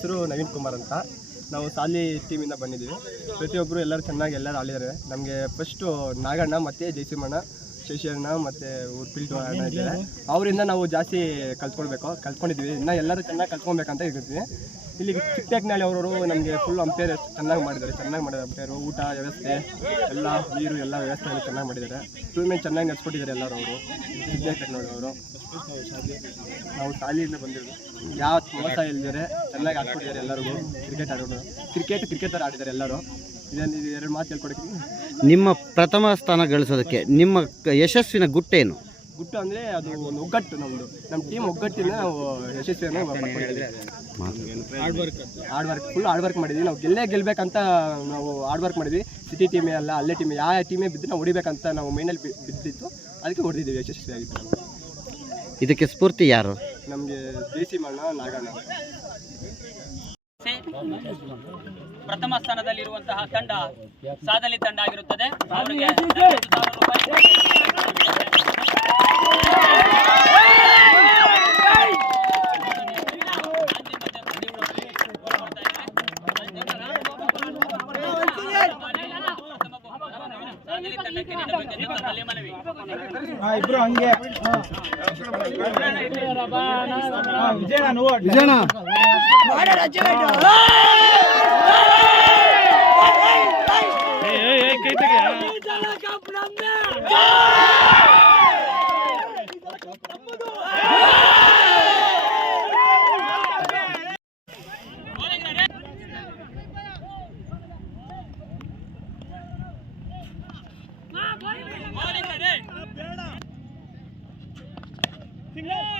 ಹೆಸರು ನವೀನ್ ಕುಮಾರ್ ಅಂತ. ನಾವು ಸಾಲಿ ಟೀಮಿಂದ ಬಂದಿದ್ದೀವಿ. ಪ್ರತಿಯೊಬ್ಬರು ಎಲ್ಲರೂ ಚೆನ್ನಾಗಿ ಎಲ್ಲರೂ ಆಡಿದ್ದಾರೆ. ನಮಗೆ ಫಸ್ಟು ನಾಗಣ್ಣ ಮತ್ತು ಜಯಸಿಂಹಣ್ಣ, ಶಶಿಯಣ್ಣ ಮತ್ತು ಉರ್ಪಿಲ್ಟು ಅಣ್ಣ ಇದ್ದಾರೆ. ಅವರಿಂದ ನಾವು ಜಾಸ್ತಿ ಕಲ್ತ್ಕೊಂಡಿದ್ದೀವಿ. ಇನ್ನೂ ಎಲ್ಲರೂ ಚೆನ್ನಾಗಿ ಕಲ್ತ್ಕೊಬೇಕಂತ ಇರ್ತೀವಿ. ಇಲ್ಲಿ ಚಿಕ್ಕನಾಳಿ ಅವರು ನಮಗೆ ಫುಲ್ ಅಂಪೇರ್ ಚೆನ್ನಾಗಿ ಮಾಡಿದ್ದಾರೆ. ಅಂಪೇರು, ಊಟ ವ್ಯವಸ್ಥೆ ಎಲ್ಲ, ನೀರು ಎಲ್ಲ ವ್ಯವಸ್ಥೆ ಚೆನ್ನಾಗಿ ಮಾಡಿದ್ದಾರೆ. ಟೂರ್ನಮೆಂಟ್ ಚೆನ್ನಾಗಿ ನಡೆಸ್ಕೊಟ್ಟಿದ್ದಾರೆ ಎಲ್ಲರೂ. ಅವರು ಚಿಕ್ಕನಾಳಿ ಅವರು ನಾವು ಶಾಲೆಯಿಂದ ಬಂದಿರೋದು. ಯಾವ ಮೋಸ ಇಲ್ದಿದ್ದಾರೆ, ಚೆನ್ನಾಗಿ ಆಡ್ಕೊಟ್ಟಿದ್ದಾರೆ ಎಲ್ಲರಿಗೂ. ಕ್ರಿಕೆಟ್ ಆಡಿದ್ದಾರೆ ಎಲ್ಲರೂ. ಇದನ್ನು 2 ಮಾತು ಹೇಳ್ಕೊಡಕ್ಕೆ. ನಿಮ್ಮ ಪ್ರಥಮ ಸ್ಥಾನ ಗಳಿಸೋದಕ್ಕೆ ನಿಮ್ಮ ಯಶಸ್ವಿನ ಗುಟ್ಟೇನು? ಗುಟ್ಟು ಅಂದರೆ ಅದು ಒಂದು ಒಗ್ಗಟ್ಟು. ನಮ್ಮ ಟೀಮ್ ಒಗ್ಗಟ್ಟಿನ ನಾವು ಯಶಸ್ವಿಯನ್ನು ಫುಲ್ ಹಾರ್ಡ್ ವರ್ಕ್ ಮಾಡಿದ್ವಿ. ನಾವು ಗೆಲ್ಲಬೇಕಂತ ನಾವು ಹಾರ್ಡ್ ವರ್ಕ್ ಮಾಡಿದ್ವಿ. ಸಿಟಿ ಟೀಮೇ ಅಲ್ಲ, ಅಲ್ಲೇ ಟೀಮೇ, ಯಾವ ಟೀಮೇ ಬಿದ್ದು ನಾವು ಹೊಡಿಬೇಕಂತ ನಾವು ಮೈನಲ್ಲಿ ಬಿದ್ದಿತ್ತು. ಅದಕ್ಕೆ ಹೊಡೆದಿದ್ದೀವಿ, ಯಶಸ್ವಿಯಾಗಿತ್ತು. ಇದಕ್ಕೆ ಸ್ಫೂರ್ತಿ ಯಾರು? ನಮಗೆ ಜಯಸಿಂಹಣ್ಣ, ನಾಗಣ್ಣ. ಪ್ರಥಮ ಸ್ಥಾನದಲ್ಲಿರುವಂತಹ ತಂಡ ಸಾದಲಿ ತಂಡ ಆಗಿರುತ್ತದೆ. ಅವರಿಗೆ ಇಬ್ರು ಹಂಗೆ ವಿಜಯಣ್ಣ Single